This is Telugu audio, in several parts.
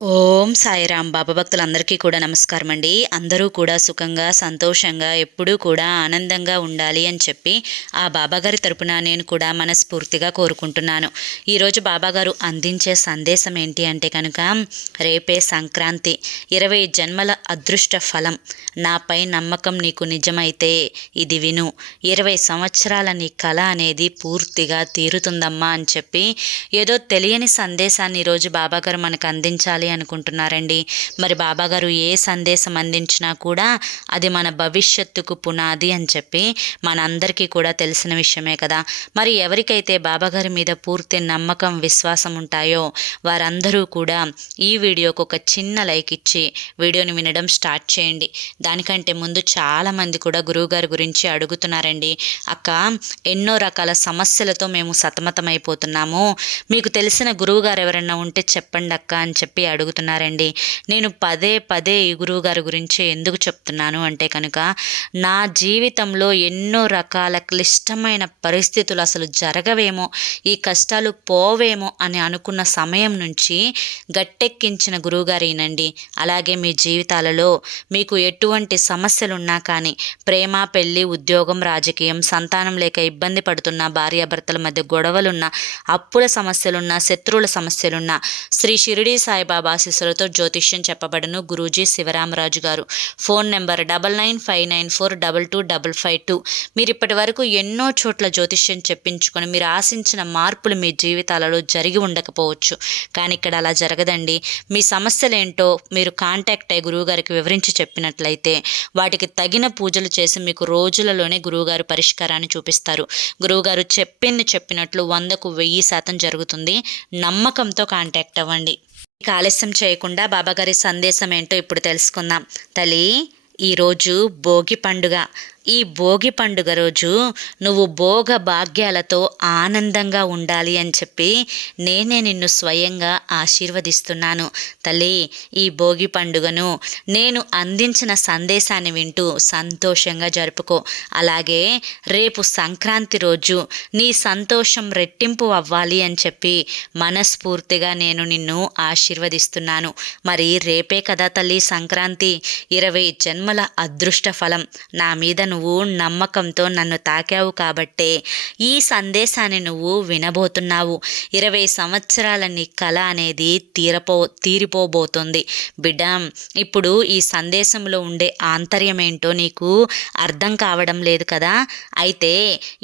Oh. ఓం సాయిరాం బాబా భక్తులందరికీ కూడా నమస్కారం అండి. అందరూ కూడా సుఖంగా సంతోషంగా ఎప్పుడూ కూడా ఆనందంగా ఉండాలి అని చెప్పి ఆ బాబాగారి తరపున నేను కూడా మనస్ఫూర్తిగా కోరుకుంటున్నాను. ఈరోజు బాబాగారు అందించే సందేశం ఏంటి అంటే కనుక రేపే సంక్రాంతి. ఇరవై జన్మల అదృష్ట ఫలం. నాపై నమ్మకం నీకు నిజమైతే ఇది విను. ఇరవై సంవత్సరాల నీ కళ అనేది పూర్తిగా తీరుతుందమ్మా అని చెప్పి ఏదో తెలియని సందేశాన్ని ఈరోజు బాబాగారు మనకు అందించాలి అనుకుంటున్నారండి. మరి బాబాగారు ఏ సందేశం అందించినా కూడా అది మన భవిష్యత్తుకు పునాది అని చెప్పి మనందరికీ కూడా తెలిసిన విషయమే కదా. మరి ఎవరికైతే బాబాగారి మీద పూర్తి నమ్మకం విశ్వాసం ఉంటాయో వారందరూ కూడా ఈ వీడియోకు ఒక చిన్న లైక్ ఇచ్చి వీడియోని వినడం స్టార్ట్ చేయండి. దానికంటే ముందు చాలామంది కూడా గురువుగారి గురించి అడుగుతున్నారండి. అక్క ఎన్నో రకాల సమస్యలతో మేము సతమతమైపోతున్నాము. మీకు తెలిసిన గురువుగారు ఎవరైనా ఉంటే చెప్పండి అక్క అని చెప్పి అడుగుతున్నారు. అడుగుతున్నారండి నేను పదే పదే ఈ గురువు గారి గురించి ఎందుకు చెప్తున్నాను అంటే కనుక నా జీవితంలో ఎన్నో రకాల క్లిష్టమైన పరిస్థితులు అసలు జరగవేమో ఈ కష్టాలు పోవేమో అని అనుకున్న సమయం నుంచి గట్టెక్కించిన గురువుగారేనండి అలాగే మీ జీవితాలలో మీకు ఎటువంటి సమస్యలున్నా కానీ ప్రేమ పెళ్ళి ఉద్యోగం రాజకీయం సంతానం లేక ఇబ్బంది పడుతున్న భార్యాభర్తల మధ్య గొడవలున్నా అప్పుల సమస్యలున్నా శత్రువుల సమస్యలున్నా శ్రీ షిరిడి సాయిబాబా ఆశీస్సులతో జ్యోతిష్యం చెప్పబడను గురూజీ శివరామరాజు గారు. Phone number double nine five nine four double two double five two. మీరు ఇప్పటి వరకు ఎన్నో చోట్ల జ్యోతిష్యం చెప్పించుకొని మీరు ఆశించిన మార్పులు మీ జీవితాలలో జరిగి ఉండకపోవచ్చు. కానీ ఇక్కడ అలా జరగదండి. మీ సమస్యలు ఏంటో మీరు కాంటాక్ట్ అయ్యి గురువుగారికి వివరించి చెప్పినట్లయితే వాటికి తగిన పూజలు చేసి మీకు రోజులలోనే గురువుగారు పరిష్కారాన్ని చూపిస్తారు. గురువుగారు చెప్పింది చెప్పినట్లు వందకు వెయ్యి శాతం జరుగుతుంది. నమ్మకంతో కాంటాక్ట్ అవ్వండి. ఆలస్యం చేయకుండా బాబాగారి సందేశం ఏంటో ఇప్పుడు తెలుసుకుందాం. తల్లి ఈరోజు భోగి పండుగ. ఈ భోగి పండుగ రోజు నువ్వు భోగ భాగ్యాలతో ఆనందంగా ఉండాలి అని చెప్పి నేనే నిన్ను స్వయంగా ఆశీర్వదిస్తున్నాను. తల్లి ఈ భోగి పండుగను నేను అందించిన సందేశాన్ని వింటూ సంతోషంగా జరుపుకో. అలాగే రేపు సంక్రాంతి రోజు నీ సంతోషం రెట్టింపు అవ్వాలి అని చెప్పి మనస్ఫూర్తిగా నేను నిన్ను ఆశీర్వదిస్తున్నాను. మరి రేపే కదా తల్లి సంక్రాంతి. ఇరవై జన్మల అదృష్ట ఫలం నా మీద నువ్వు నమ్మకంతో నన్ను తాకావు కాబట్టే ఈ సందేశాన్ని నువ్వు వినబోతున్నావు. ఇరవై సంవత్సరాల నీ కళ అనేది తీరపో తీరిపోబోతుంది. బిడ్డ ఇప్పుడు ఈ సందేశంలో ఉండే ఆంతర్యం ఏంటో నీకు అర్థం కావడం లేదు కదా? అయితే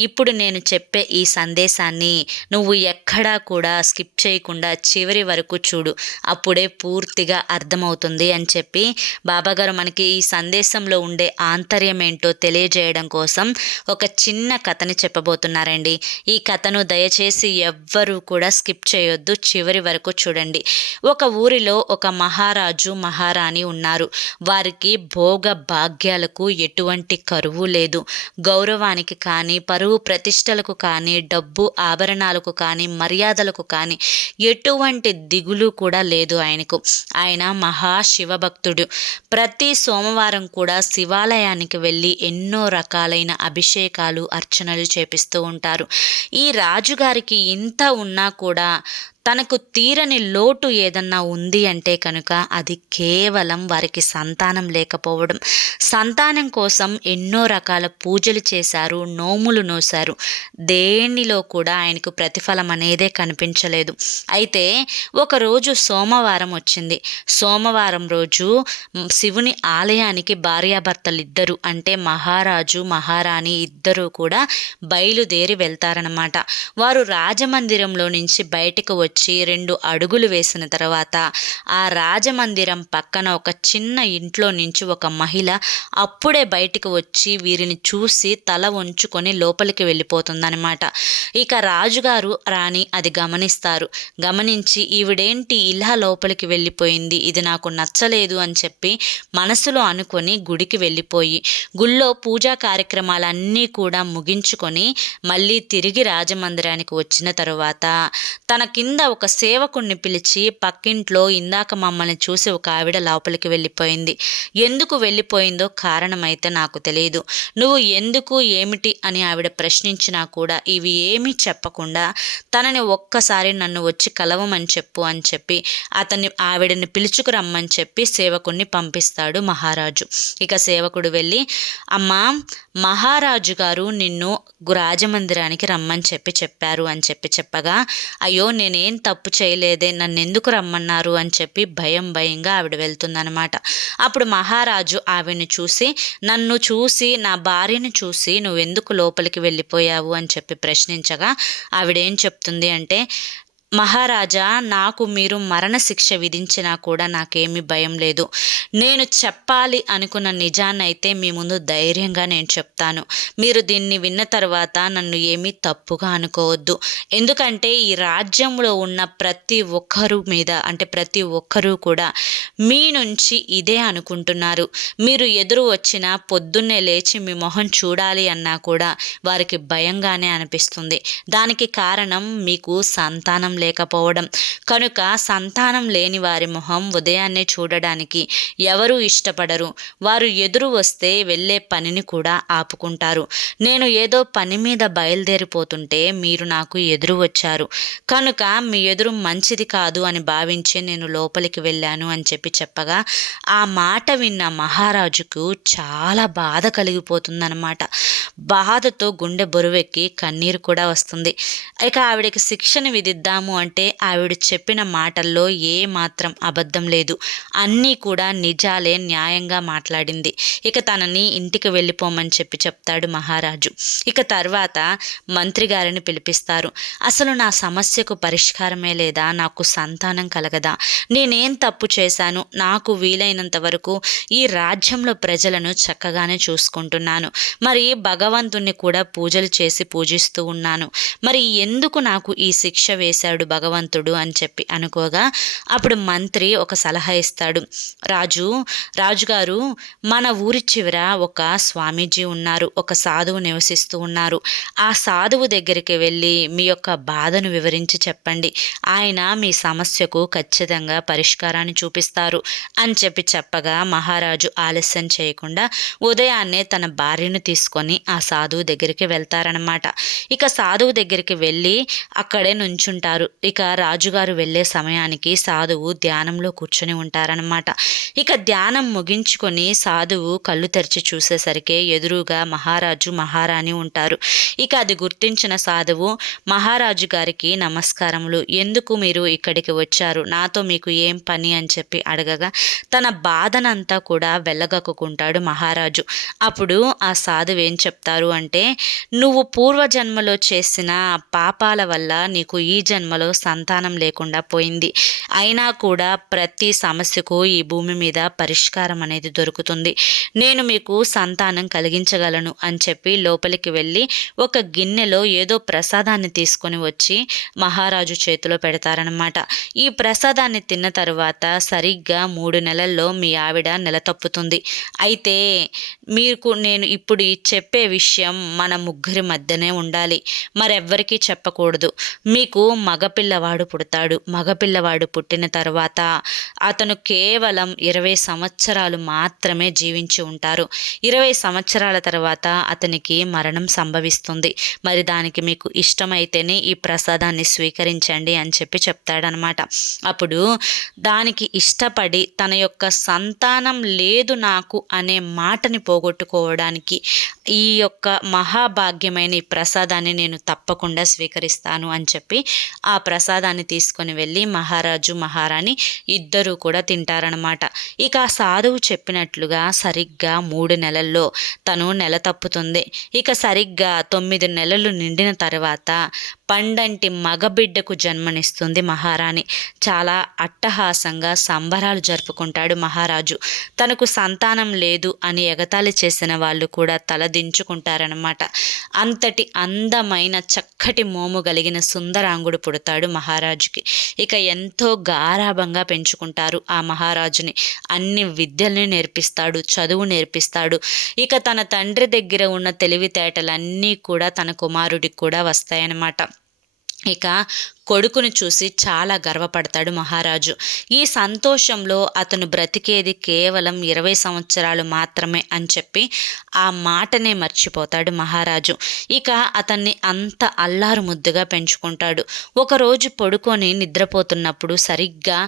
ఇప్పుడు నేను చెప్పే ఈ సందేశాన్ని నువ్వు ఎక్కడా కూడా స్కిప్ చేయకుండా చివరి వరకు చూడు. అప్పుడే పూర్తిగా అర్థమవుతుంది అని చెప్పి బాబాగారు మనకి ఈ సందేశంలో ఉండే ఆంతర్యం ఏంటో తెలియజేయడం కోసం ఒక చిన్న కథని చెప్పబోతున్నారండి. ఈ కథను దయచేసి ఎవ్వరూ కూడా స్కిప్ చేయొద్దు చివరి వరకు చూడండి. ఒక ఊరిలో ఒక మహారాజు మహారాణి ఉన్నారు. వారికి భోగ భాగ్యాలకు ఎటువంటి కరువు లేదు. గౌరవానికి కానీ పరువు ప్రతిష్టలకు కానీ డబ్బు ఆభరణాలకు కానీ మర్యాదలకు కానీ ఎటువంటి దిగులు కూడా లేదు ఆయనకు. ఆయన మహాశివభక్తుడు. ప్రతి సోమవారం కూడా శివాలయానికి వెళ్ళి ఎన్నో ఎన్నో రకాలైన అభిషేకాలు అర్చనలు చేపిస్తూ ఉంటారు. ఈ రాజుగారికి ఇంత ఉన్నా కూడా తనకు తీరని లోటు ఏదన్నా ఉంది అంటే కనుక అది కేవలం వారికి సంతానం లేకపోవడం. సంతానం కోసం ఎన్నో రకాల పూజలు చేశారు నోములు నోశారు. దేనిలో కూడా ఆయనకు ప్రతిఫలం అనేదే కనిపించలేదు. అయితే ఒకరోజు సోమవారం వచ్చింది. సోమవారం రోజు శివుని ఆలయానికి భార్యాభర్తలు ఇద్దరు అంటే మహారాజు మహారాణి ఇద్దరూ కూడా బయలుదేరి వెళ్తారనమాట వారు రాజమందిరంలో నుంచి బయటకు వచ్చి వచ్చి రెండు అడుగులు వేసిన తర్వాత ఆ రాజమందిరం పక్కన ఒక చిన్న ఇంట్లో నుంచి ఒక మహిళ అప్పుడే బయటికి వచ్చి వీరిని చూసి తల ఉంచుకొని లోపలికి వెళ్ళిపోతుందనమాట ఇక రాజుగారు రాణి అది గమనిస్తారు. గమనించి ఈవిడేంటి ఇలా లోపలికి వెళ్ళిపోయింది? ఇది నాకు నచ్చలేదు అని చెప్పి మనసులో అనుకొని గుడికి వెళ్ళిపోయి గుళ్ళో పూజా కార్యక్రమాలన్నీ కూడా ముగించుకొని మళ్ళీ తిరిగి రాజమందిరానికి వచ్చిన తరువాత తన కింద ఒక సేవకుణ్ణి పిలిచి పక్కింట్లో ఇందాక మమ్మల్ని చూసి ఒక ఆవిడ లోపలికి వెళ్ళిపోయింది. ఎందుకు వెళ్ళిపోయిందో కారణమైతే నాకు తెలియదు నువ్వు ఎందుకు ఏమిటి అని ఆవిడ ప్రశ్నించినా కూడా ఇవి ఏమీ చెప్పకుండా తనని ఒక్కసారి నన్ను వచ్చి కలవమని చెప్పు అని చెప్పి అతన్ని ఆవిడని పిలుచుకురమ్మని చెప్పి సేవకుణ్ణి పంపిస్తాడు మహారాజు. ఇక సేవకుడు వెళ్ళి అమ్మా మహారాజు గారు నిన్ను రాజమందిరానికి రమ్మని చెప్పి చెప్పారు అని చెప్పి చెప్పగా అయ్యో నేనేం తప్పు చేయలేదే నన్ను ఎందుకు రమ్మన్నారు అని చెప్పి భయం భయంగా ఆవిడ వెళ్తుందనమాట అప్పుడు మహారాజు ఆవిడని చూసి నన్ను చూసి నా భార్యను చూసి నువ్వెందుకు లోపలికి వెళ్ళిపోయావు అని చెప్పి ప్రశ్నించగా ఆవిడేం చెప్తుంది అంటే మహారాజా నాకు మీరు మరణశిక్ష విధించినా కూడా నాకేమి భయం లేదు. నేను చెప్పాలి అనుకున్న నిజాన్నైతే మీ ముందు ధైర్యంగా నేను చెప్తాను. మీరు దీన్ని విన్న తర్వాత నన్ను ఏమీ తప్పుగా అనుకోవద్దు. ఎందుకంటే ఈ రాజ్యంలో ఉన్న ప్రతి ఒక్కరు మీద అంటే ప్రతి ఒక్కరూ కూడా మీ నుంచి ఇదే అనుకుంటున్నారు. మీరు ఎదురు వచ్చిన పొద్దున్నే లేచి మీ మొహం చూడాలి అన్నా కూడా వారికి భయంగానే అనిపిస్తుంది. దానికి కారణం మీకు సంతానం లేకపోవడం. కనుక సంతానం లేని వారి మొహం ఉదయాన్నే చూడడానికి ఎవరూ ఇష్టపడరు. వారు ఎదురు వస్తే వెళ్ళే పనిని కూడా ఆపుకుంటారు. నేను ఏదో పని మీద బయలుదేరిపోతుంటే మీరు నాకు ఎదురు వచ్చారు. కనుక మీ ఎదురు మంచిది కాదు అని భావించి నేను లోపలికి వెళ్ళాను అని చెప్పి చెప్పగా ఆ మాట విన్న మహారాజుకు చాలా బాధ కలిగిపోతుందన్నమాట. బాధతో గుండె బరువెక్కి కన్నీరు కూడా వస్తుంది. ఇక ఆవిడకి శిక్షను విధిద్దాము అంటే ఆవిడ చెప్పిన మాటల్లో ఏ మాత్రం అబద్ధం లేదు. అన్నీ కూడా నిజాలే న్యాయంగా మాట్లాడింది. ఇక తనని ఇంటికి వెళ్ళిపోమని చెప్పి చెప్తాడు మహారాజు. ఇక తర్వాత మంత్రి గారిని పిలిపిస్తారు. అసలు నా సమస్యకు పరిష్కారమే లేదా? నాకు సంతానం కలగదా? నేనేం తప్పు చేశాను? నాకు వీలైనంత వరకు ఈ రాజ్యంలో ప్రజలను చక్కగానే చూసుకుంటున్నాను. మరి భగవంతుణ్ణి కూడా పూజలు చేసి పూజిస్తూ ఉన్నాను. మరి ఎందుకు నాకు ఈ శిక్ష వేశాడు? భగవంతుడు అని చెప్పి అనుకోగా అప్పుడు మంత్రి ఒక సలహా ఇస్తాడు. రాజు రాజుగారు మన ఊరి చివర ఒక స్వామీజీ ఉన్నారు ఒక సాధువు నివసిస్తూ ఉన్నారు. ఆ సాధువు దగ్గరికి వెళ్ళి మీ యొక్క బాధను వివరించి చెప్పండి. ఆయన మీ సమస్యకు ఖచ్చితంగా పరిష్కారాన్ని చూపిస్తారు అని చెప్పి చెప్పగా మహారాజు ఆలస్యం చేయకుండా ఉదయాన్నే తన భార్యను తీసుకొని ఆ సాధువు దగ్గరికి వెళ్తారనమాట ఇక సాధువు దగ్గరికి వెళ్ళి అక్కడే నుంచుంటారు. ఇక రాజుగారు వెళ్ళే సమయానికి సాధువు ధ్యానంలో కూర్చొని ఉంటారనమాట ఇక ధ్యానం ముగించుకొని సాధువు కళ్ళు తెరిచి చూసేసరికి ఎదురుగా మహారాజు మహారాణి ఉంటారు. ఇక అది గుర్తించిన సాధువు మహారాజు గారికి నమస్కారములు. ఎందుకు మీరు ఇక్కడికి వచ్చారు? నాతో మీకు ఏం పని? అని చెప్పి అడగగా తన బాధనంతా కూడా వెళ్ళగక్కుంటాడు మహారాజు. అప్పుడు ఆ సాధువు ఏం చెప్తారు అంటే నువ్వు పూర్వజన్మలో చేసిన పాపాల వల్ల నీకు ఈ జన్మ జన్మలో సంతానం లేకుండా పోయింది. అయినా కూడా ప్రతి సమస్యకు ఈ భూమి మీద పరిష్కారం అనేది దొరుకుతుంది. నేను మీకు సంతానం కలిగించగలను అని చెప్పి లోపలికి వెళ్ళి ఒక గిన్నెలో ఏదో ప్రసాదాన్ని తీసుకొని వచ్చి మహారాజు చేతిలో పెడతారనమాట ఈ ప్రసాదాన్ని తిన్న తర్వాత సరిగ్గా మూడు నెలల్లో మీ ఆవిడ నెల తప్పుతుంది అయితే మీకు నేను ఇప్పుడు చెప్పే విషయం మన ముగ్గురి మధ్యనే ఉండాలి. మరెవ్వరికీ చెప్పకూడదు. మీకు మగపిల్లవాడు పుడతాడు. మగపిల్లవాడు పుట్టిన తర్వాత అతను కేవలం ఇరవై సంవత్సరాలు మాత్రమే జీవించి ఉంటారు. ఇరవై సంవత్సరాల తర్వాత అతనికి మరణం సంభవిస్తుంది. మరి దానికి మీకు ఇష్టమైతేనే ఈ ప్రసాదాన్ని స్వీకరించండి అని చెప్పి చెప్తాడనమాట. అప్పుడు దానికి ఇష్టపడి తన యొక్క సంతానం లేదు నాకు అనే మాటని పోగొట్టుకోవడానికి ఈ యొక్క మహాభాగ్యమైన ఈ ప్రసాదాన్ని నేను తప్పకుండా స్వీకరిస్తాను అని చెప్పి ఆ ఆ ప్రసాదాన్ని తీసుకొని వెళ్ళి మహారాజు మహారాణి ఇద్దరూ కూడా తింటారనమాట ఇక ఆ సాధువు చెప్పినట్లుగా సరిగ్గా మూడు నెలల్లో తను నెల తప్పుతుంది. ఇక సరిగ్గా తొమ్మిది నెలలు నిండిన తర్వాత పండంటి మగబిడ్డకు జన్మనిస్తుంది మహారాణి. చాలా అట్టహాసంగా సంబరాలు జరుపుకుంటాడు మహారాజు. తనకు సంతానం లేదు అని ఎగతాళి చేసిన వాళ్ళు కూడా తల దించుకుంటారనమాట అంతటి అందమైన చక్కటి మోము కలిగిన సుందరాంగుడు పుడతాడు. మహారాజుకి. ఇక ఎంతో గారాభంగా పెంచుకుంటారు ఆ మహారాజుని. అన్ని విద్యల్ని నేర్పిస్తాడు చదువు నేర్పిస్తాడు. ఇక తన తండ్రి దగ్గర ఉన్న తెలివితేటలన్నీ కూడా తన కుమారుడికి కూడా వస్తాయన్నమాట. ఇక కొడుకును చూసి చాలా గర్వపడతాడు మహారాజు. ఈ సంతోషంలో అతను బ్రతికేది కేవలం ఇరవై సంవత్సరాలు మాత్రమే అని చెప్పి ఆ మాటనే మర్చిపోతాడు మహారాజు. ఇక అతన్ని అంత అల్లారు ముద్దుగా పెంచుకుంటాడు. ఒకరోజు పడుకొని నిద్రపోతున్నప్పుడు సరిగ్గా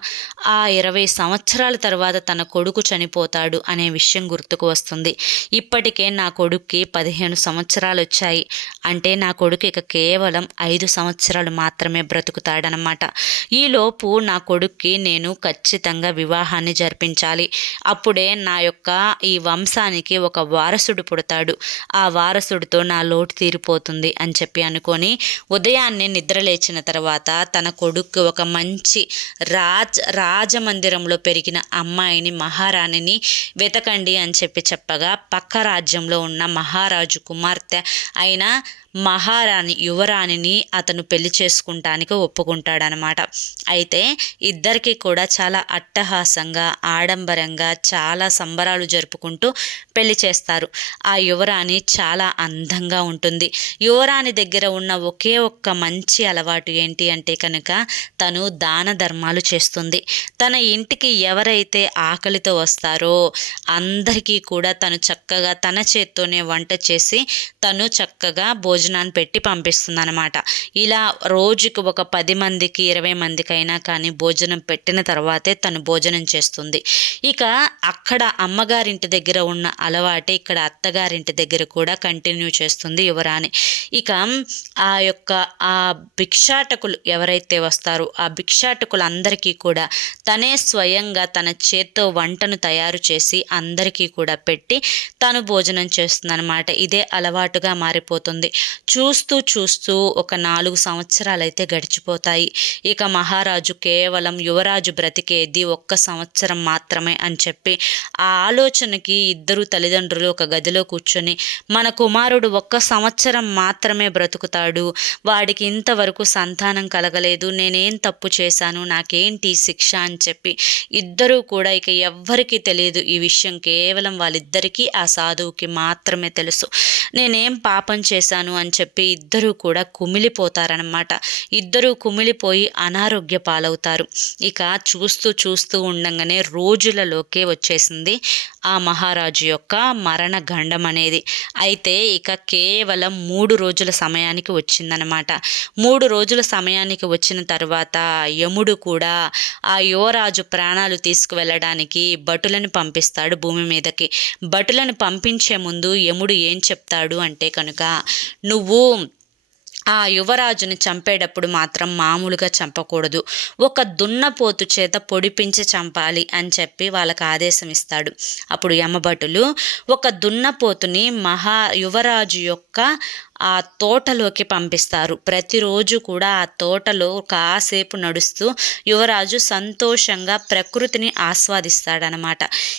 ఆ ఇరవై సంవత్సరాల తర్వాత తన కొడుకు చనిపోతాడు అనే విషయం గుర్తుకు వస్తుంది. ఇప్పటికే నా కొడుక్కి పదిహేను సంవత్సరాలు వచ్చాయి అంటే నా కొడుకు ఇక కేవలం ఐదు సంవత్సరాలు మాత్రమే బ్రతుకుతాడనమాట. ఈలోపు నా కొడుక్కి నేను ఖచ్చితంగా వివాహాన్ని జరిపించాలి. అప్పుడే నా యొక్క ఈ వంశానికి ఒక వారసుడు పుడతాడు. ఆ వారసుడితో నా లోటు తీరిపోతుంది అని చెప్పి అనుకొని ఉదయాన్నే నిద్రలేచిన తర్వాత తన కొడుకు ఒక మంచి రాజ్ రాజమందిరంలో పెరిగిన అమ్మాయిని మహారాణిని వెతకండి అని చెప్పి చెప్పగా పక్క రాజ్యంలో ఉన్న మహారాజు కుమార్తె అయిన మహారాణి యువరాణిని అతను పెళ్ళి చేసుకుంటానికి ఒప్పుకుంటాడనమాట. అయితే ఇద్దరికి కూడా చాలా అట్టహాసంగా ఆడంబరంగా చాలా సంబరాలు జరుపుకుంటూ పెళ్ళి చేస్తారు. ఆ యువరాణి చాలా అందంగా ఉంటుంది. యువరాణి దగ్గర ఉన్న ఒకే ఒక్క మంచి అలవాటు ఏంటి అంటే కనుక తను దాన ధర్మాలు చేస్తుంది. తన ఇంటికి ఎవరైతే ఆకలితో వస్తారో అందరికీ కూడా తను చక్కగా తన చేత్తోనే వంట చేసి తను చక్కగా భోజనాన్ని పెట్టి పంపిస్తుంది అనమాట ఇలా రోజుకి ఒక పది మందికి ఇరవై మందికైనా కానీ భోజనం పెట్టిన తర్వాతే తను భోజనం చేస్తుంది. ఇక అక్కడ అమ్మగారింటి దగ్గర ఉన్న అలవాటే ఇక్కడ అత్తగారింటి దగ్గర కూడా కంటిన్యూ చేస్తుంది యువరాణి. ఇక ఆ యొక్క ఆ భిక్షాటకులు ఎవరైతే వస్తారో ఆ భిక్షాటకులందరికీ కూడా తనే స్వయంగా తన చేత్తో వంటను తయారు చేసి అందరికీ కూడా పెట్టి తను భోజనం చేస్తుందన్నమాట. ఇదే అలవాటుగా మారిపోతుంది. చూస్తూ చూస్తూ ఒక నాలుగు సంవత్సరాలైతే మర్చిపోతాయి. ఇక మహారాజు కేవలం యువరాజు బ్రతికేది ఒక్క సంవత్సరం మాత్రమే అని చెప్పి ఆ ఆలోచనకి ఇద్దరు తల్లిదండ్రులు ఒక గదిలో కూర్చొని మన కుమారుడు ఒక్క సంవత్సరం మాత్రమే బ్రతుకుతాడు. వాడికి ఇంతవరకు సంతానం కలగలేదు. నేనేం తప్పు చేశాను? నాకేంటి శిక్ష అని చెప్పి ఇద్దరూ కూడా ఇక ఎవ్వరికీ తెలియదు. ఈ విషయం కేవలం వాళ్ళిద్దరికీ ఆ సాధువుకి మాత్రమే తెలుసు. నేనేం పాపం చేశాను అని చెప్పి ఇద్దరూ కూడా కుమిలిపోతారనమాట ఇద్దరు కుమిలిపోయి అనారోగ్య పాలవుతారు. ఇక చూస్తూ చూస్తూ ఉండగానే రోజులలోకే వచ్చేసింది ఆ మహారాజు యొక్క మరణ గండం అనేది. అయితే ఇక కేవలం మూడు రోజుల సమయానికి వచ్చిందనమాట. మూడు రోజుల సమయానికి వచ్చిన తర్వాత యముడు కూడా ఆ యువరాజు ప్రాణాలు తీసుకువెళ్ళడానికి భటులను పంపిస్తాడు భూమి మీదకి. భటులను పంపించే ముందు యముడు ఏం చెప్తాడు అంటే కనుక నువ్వు ఆ యువరాజుని చంపేటప్పుడు మాత్రం మామూలుగా చంపకూడదు. ఒక దున్నపోతు చేత పొడిపించి చంపాలి అని చెప్పి వాళ్ళకి ఆదేశం ఇస్తాడు. అప్పుడు యమభటులు ఒక దున్నపోతుని మహా యువరాజు యొక్క ఆ తోటలోకి పంపిస్తారు. ప్రతిరోజు కూడా ఆ తోటలో కాసేపు నడుస్తూ యువరాజు సంతోషంగా ప్రకృతిని ఆస్వాదిస్తాడనమాట.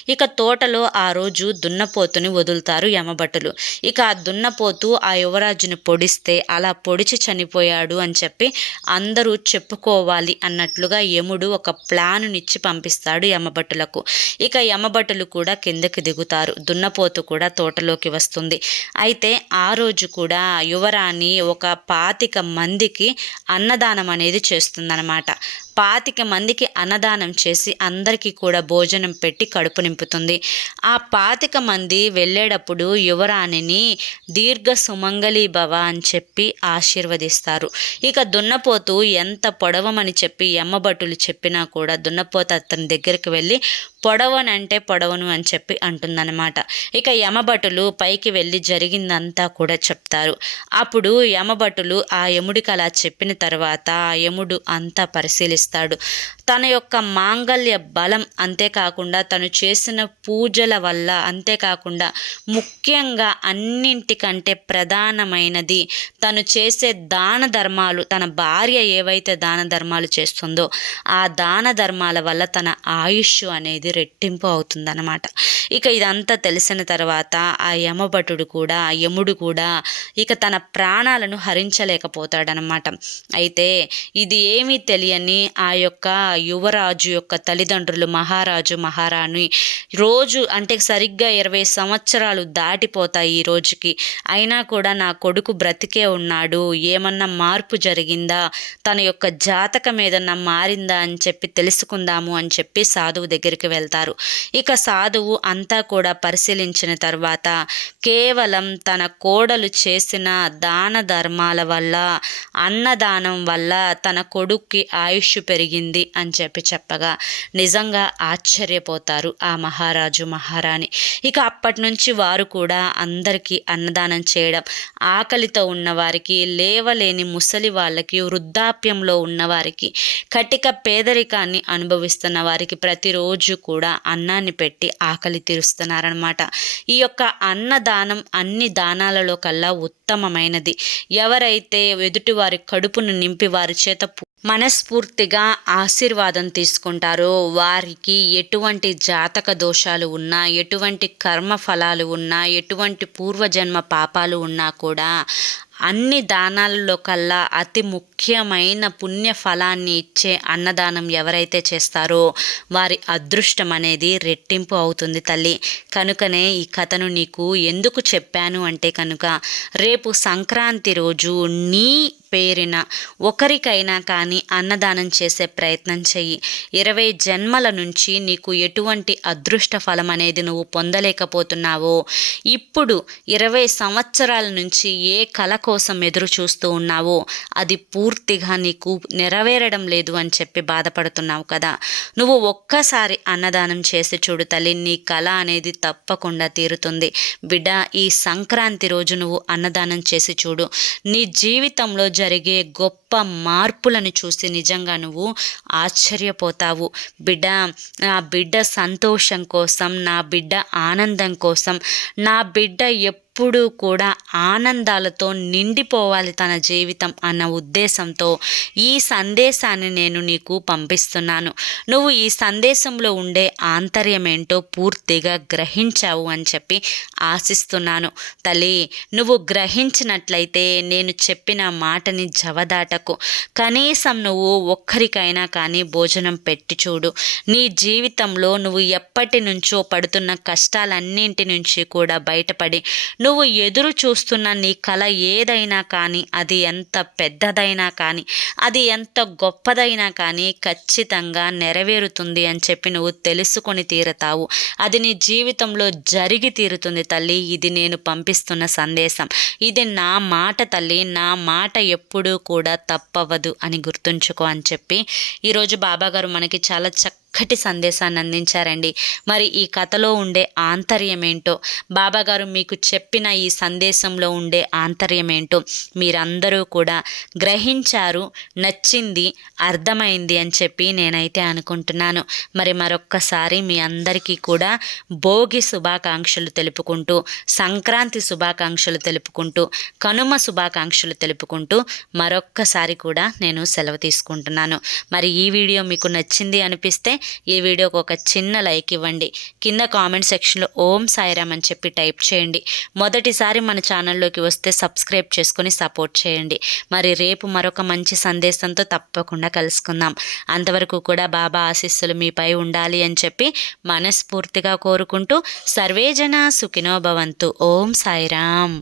ఇక తోటలో ఆ రోజు దున్నపోతుని వదులుతారు యమభటులు. ఇక ఆ దున్నపోతు ఆ యువరాజుని పొడిస్తే అలా పొడిచి చనిపోయాడు అని చెప్పి అందరూ చెప్పుకోవాలి అన్నట్లుగా యముడు ఒక ప్లానునిచ్చి పంపిస్తాడు యమభటులకు. ఇక యమభటులు కూడా కిందకి దిగుతారు. దున్నపోతు కూడా తోటలోకి వస్తుంది. అయితే ఆ రోజు కూడా యువరాణి ఒక పాతిక మందికి అన్నదానం అనేది చేస్తుందనమాట పాతిక మందికి అన్నదానం చేసి అందరికీ కూడా భోజనం పెట్టి కడుపు నింపుతుంది. ఆ పాతిక మంది వెళ్ళేటప్పుడు యువరాణిని దీర్ఘ సుమంగళి భవ అని చెప్పి ఆశీర్వదిస్తారు. ఇక దున్నపోతు ఎంత పొడవమని చెప్పి ఎమ్మబట్టులు చెప్పినా కూడా దున్నపోతు అతని దగ్గరికి వెళ్ళి పొడవనంటే పొడవను అని చెప్పి అంటుందన్నమాట. ఇక యమభటులు పైకి వెళ్ళి జరిగిందంతా కూడా చెప్తారు. అప్పుడు యమభటులు ఆ యముడికి అలా చెప్పిన తర్వాత ఆ యముడు అంతా పరిశీలిస్తారు. చేస్తాడు తన యొక్క మాంగల్య బలం అంతేకాకుండా తను చేసిన పూజల వల్ల అంతేకాకుండా ముఖ్యంగా అన్నింటికంటే ప్రధానమైనది తను చేసే దాన ధర్మాలు తన భార్య ఏవైతే దాన ధర్మాలు చేస్తుందో ఆ దాన ధర్మాల వల్ల తన ఆయుష్ అనేది రెట్టింపు అవుతుందన్నమాట. ఇక ఇదంతా తెలిసిన తర్వాత ఆ యమభటుడు కూడా ఆ యముడు కూడా ఇక తన ప్రాణాలను హరించలేకపోతాడనమాట అయితే ఇది ఏమీ తెలియని ఆ యొక్క యువరాజు యొక్క తల్లిదండ్రులు మహారాజు మహారాణి రోజు అంటే సరిగ్గా ఇరవై సంవత్సరాలు దాటిపోతాయి ఈ రోజుకి. అయినా కూడా నా కొడుకు బ్రతికే ఉన్నాడు. ఏమన్నా మార్పు జరిగిందా? తన యొక్క జాతకం ఏదన్నా మారిందా అని చెప్పి తెలుసుకుందాము అని చెప్పి సాధువు దగ్గరికి వెళ్తారు. ఇక సాధువు అంతా కూడా పరిశీలించిన తర్వాత కేవలం తన కోడలు చేసిన దాన ధర్మాల వల్ల అన్నదానం వల్ల తన కొడుక్కి ఆయుష్ పెరిగింది అని చెప్పి చెప్పగా నిజంగా ఆశ్చర్యపోతారు ఆ మహారాజు మహారాణి. ఇక అప్పటి నుంచి వారు కూడా అందరికీ అన్నదానం చేయడం ఆకలితో ఉన్నవారికి లేవలేని ముసలి వాళ్ళకి వృద్ధాప్యంలో ఉన్నవారికి కటిక పేదరికాన్ని అనుభవిస్తున్న వారికి ప్రతిరోజు కూడా అన్నాన్ని పెట్టి ఆకలి తీరుస్తున్నారనమాట ఈ యొక్క అన్నదానం అన్ని దానాలలో కల్లా ఉత్తమమైనది. ఎవరైతే ఎదుటివారి కడుపును నింపి వారి చేత మనస్ఫూర్తిగా ఆశీర్వాదం తీసుకుంటారో. వారికి ఎటువంటి జాతక దోషాలు ఉన్నా ఎటువంటి కర్మ ఫలాలు ఉన్నా ఎటువంటి పూర్వజన్మ పాపాలు ఉన్నా కూడా అన్ని దానాలలో కల్లా అతి ముఖ్యమైన పుణ్య ఫలాన్ని ఇచ్చే అన్నదానం ఎవరైతే చేస్తారో వారి అదృష్టం అనేది రెట్టింపు అవుతుంది తల్లి. కనుకనే ఈ కథను నీకు ఎందుకు చెప్పాను అంటే కనుక రేపు సంక్రాంతి రోజు నీ పేరిన ఒకరికైనా కానీ అన్నదానం చేసే ప్రయత్నం చెయ్యి. ఇరవై జన్మల నుంచి నీకు ఎటువంటి అదృష్ట ఫలం అనేది నువ్వు పొందలేకపోతున్నావో ఇప్పుడు ఇరవై సంవత్సరాల నుంచి ఏ కళ కోసం ఎదురు చూస్తూ ఉన్నావో అది పూర్తిగా నీకు నెరవేరడం లేదు అని చెప్పి బాధపడుతున్నావు కదా. నువ్వు ఒక్కసారి అన్నదానం చేసి చూడు తల్లి నీ కళ అనేది తప్పకుండా తీరుతుంది. బిడ్డ ఈ సంక్రాంతి రోజు నువ్వు అన్నదానం చేసి చూడు. నీ జీవితంలో జరిగే గొప్ప మార్పులను చూసి నిజంగా నువ్వు ఆశ్చర్యపోతావు. బిడ్డ నా బిడ్డ సంతోషం కోసం నా బిడ్డ ఆనందం కోసం నా బిడ్డ ఎప్పుడు ఎప్పుడూ కూడా ఆనందాలతో నిండిపోవాలి తన జీవితం అన్న ఉద్దేశంతో ఈ సందేశాన్ని నేను నీకు పంపిస్తున్నాను. నువ్వు ఈ సందేశంలో ఉండే ఆంతర్యం ఏంటో పూర్తిగా గ్రహించావు అని చెప్పి ఆశిస్తున్నాను. తల్లి నువ్వు గ్రహించినట్లయితే నేను చెప్పిన మాటని జవదాటకు కనీసం నువ్వు ఒక్కరికైనా కానీ భోజనం పెట్టి చూడు. నీ జీవితంలో నువ్వు ఎప్పటి నుంచో పడుతున్న కష్టాలన్నింటి నుంచి కూడా బయటపడి నువ్వు ఎదురు చూస్తున్న నీ కళ ఏదైనా కానీ అది ఎంత పెద్దదైనా కానీ అది ఎంత గొప్పదైనా కానీ ఖచ్చితంగా నెరవేరుతుంది అని చెప్పి నువ్వు తెలుసుకొని తీరతావు. అది నీ జీవితంలో జరిగి తీరుతుంది తల్లి. ఇది నేను పంపిస్తున్న సందేశం. ఇది నా మాట తల్లి. నా మాట ఎప్పుడూ కూడా తప్పవదు అని గుర్తుంచుకో అని చెప్పి ఈరోజు బాబాగారు మనకి చాలా చక్క చక్కటి సందేశాన్ని అందించారండి. మరి ఈ కథలో ఉండే ఆంతర్యం ఏంటో బాబాగారు మీకు చెప్పిన ఈ సందేశంలో ఉండే ఆంతర్యం ఏంటో మీరందరూ కూడా గ్రహించారు నచ్చింది అర్థమైంది అని చెప్పి నేనైతే అనుకుంటున్నాను. మరి మరొక్కసారి మీ అందరికీ కూడా భోగి శుభాకాంక్షలు తెలుపుకుంటూ సంక్రాంతి శుభాకాంక్షలు తెలుపుకుంటూ కనుమ శుభాకాంక్షలు తెలుపుకుంటూ మరొక్కసారి కూడా నేను సెలవు తీసుకుంటున్నాను. మరి ఈ వీడియో మీకు నచ్చింది అనిపిస్తే ఈ వీడియోకి ఒక చిన్న లైక్ ఇవ్వండి. కింద కామెంట్ సెక్షన్లో ఓం సాయిరామ్ అని చెప్పి టైప్ చేయండి. మొదటిసారి మన ఛానల్లోకి వస్తే సబ్స్క్రైబ్ చేసుకొని సపోర్ట్ చేయండి. మరి రేపు మరొక మంచి సందేశంతో తప్పకుండా కలుసుకుందాం. అంతవరకు కూడా బాబా ఆశీస్సులు మీపై ఉండాలి అని చెప్పి మనస్ఫూర్తిగా కోరుకుంటూ సర్వేజన సుఖినోభవంతు ఓం సాయిరామ్.